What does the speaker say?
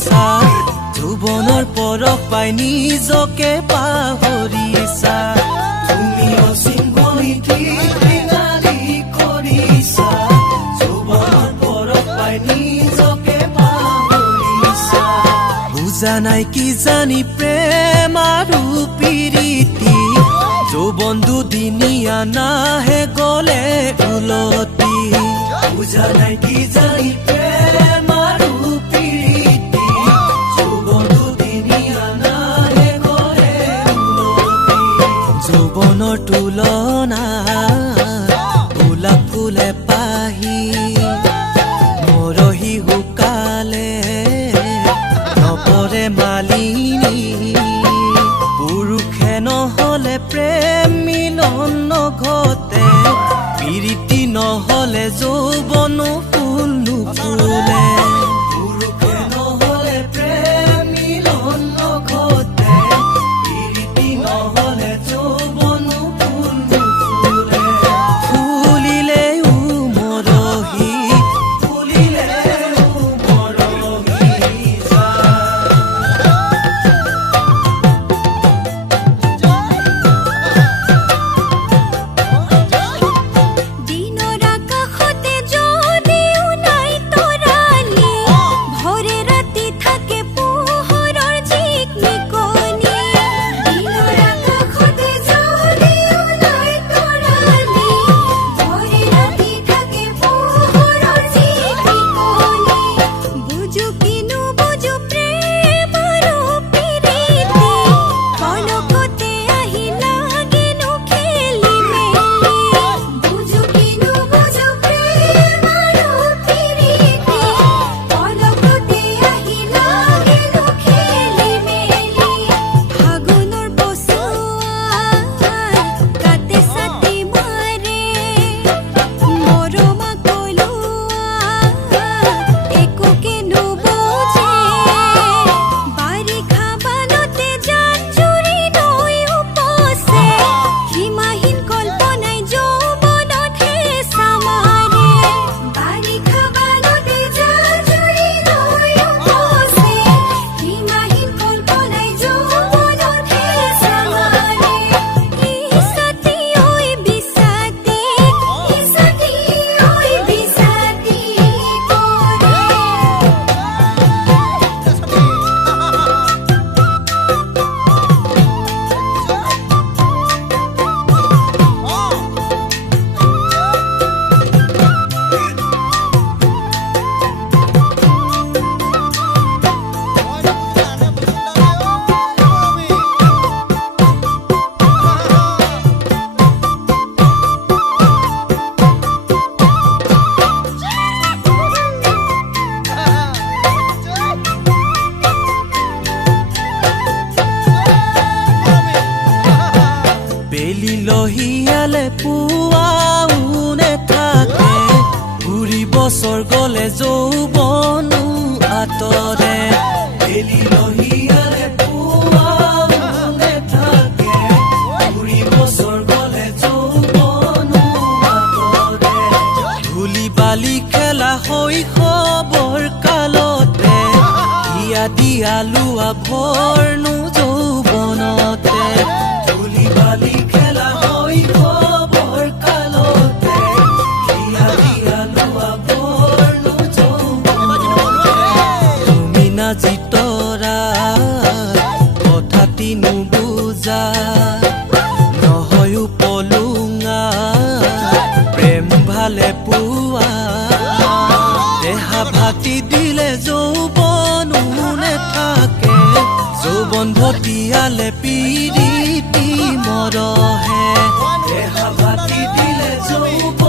কৰিছা যৌৱনৰ পৰশ পাই নিজকে পাহৰিছা তুমি অসীম বৈঠি বিনালি কৰিছা যৌৱনৰ পৰশ পাই নিজকে পাহৰিছা বুজা নাই কি জানি প্ৰেম আৰু প্ৰীতি যৌৱন দুদিনীয়া নাহে গলে উলটি বুজা নাই কি জানি প্ৰেম আৰু প্ৰীতি যৌৱন দুদিনীয়া নাহে গলে উলটি যৌৱনৰ তুলনা গোলাপ ফুলে পাহি মৰহি শুকালে নপৰে মালিনী পুৰুষে নহলে প্ৰেম মিলন নঘটে প্ৰীতি নহলে যৌৱন ফুল নুফুলে পুৰুষে নহলে প্ৰেম মিলন নঘটে প্ৰীতি নহলে যৌৱন ফুল নুফুলে ফুলিলেও মৰহি ফুলিলেও মৰহি দিনৰ আকাশতে যদিও নাই তৰালি ভৰে ৰাতি থাকে পোহৰৰ ঝিকমিকনি দিনৰ আকাশতে যদিও নাই তৰালি ভৰে ৰাতি থাকে পোহৰৰ ঝিকমিকনি বুজো কিনো বুজো প্ৰেম আৰু প্ৰীতি কলকতে আহি লাগেনো খেলি মেলি বুজো কিনো বুজো প্ৰেম আৰু প্ৰীতি কলকতে আহি লাগেনো খেলি মেলি ফাগুনৰ বছৰ কাটে ছাতি মাৰে মৰমা কলোৱা একোকে নুবুজে বাৰিষা বানতে জান জুৰি নৈ উপচে সীমাহীন কল্পনাই যৌৱনত হেঁচা মাৰে বাৰিষা বানতে জান জুৰি নৈ উপচে সীমাহীন কল্পনাই যৌৱনত হেঁচা মাৰে ইছাতি ঐ বিছাতি ইছাতি ঐ বিছাতি কৰে বেলি লহিয়ালে পুৱাওনে থাকে ঘূৰিব স্বৰ্গলে যৌৱনো আঁতৰে বেলি লহিয়ালে পুৱাওনে থাকে ঘূৰিব স্বৰ্গলে যৌৱনো আঁতৰে ধূলি বালি খেলা শৈশৱৰ কালতে হিয়া দিয়া লোৱা ভৰনো যৌৱনতে ধূলি বালি খেলা শৈশৱৰ কালতে হিয়া দিয়া লোৱা ভৰনো যৌৱনতে তুমি নাজি তৰা কথাটি নুবুজা নহয়ো পলুঙা প্ৰেম ভালে পোৱা দেহা ভাতি দিলে যৌৱনো নেথাকে যৌৱন ভটিয়ালে পীড়িতি মৰহে দেহা ভাতি দিলে যৌৱন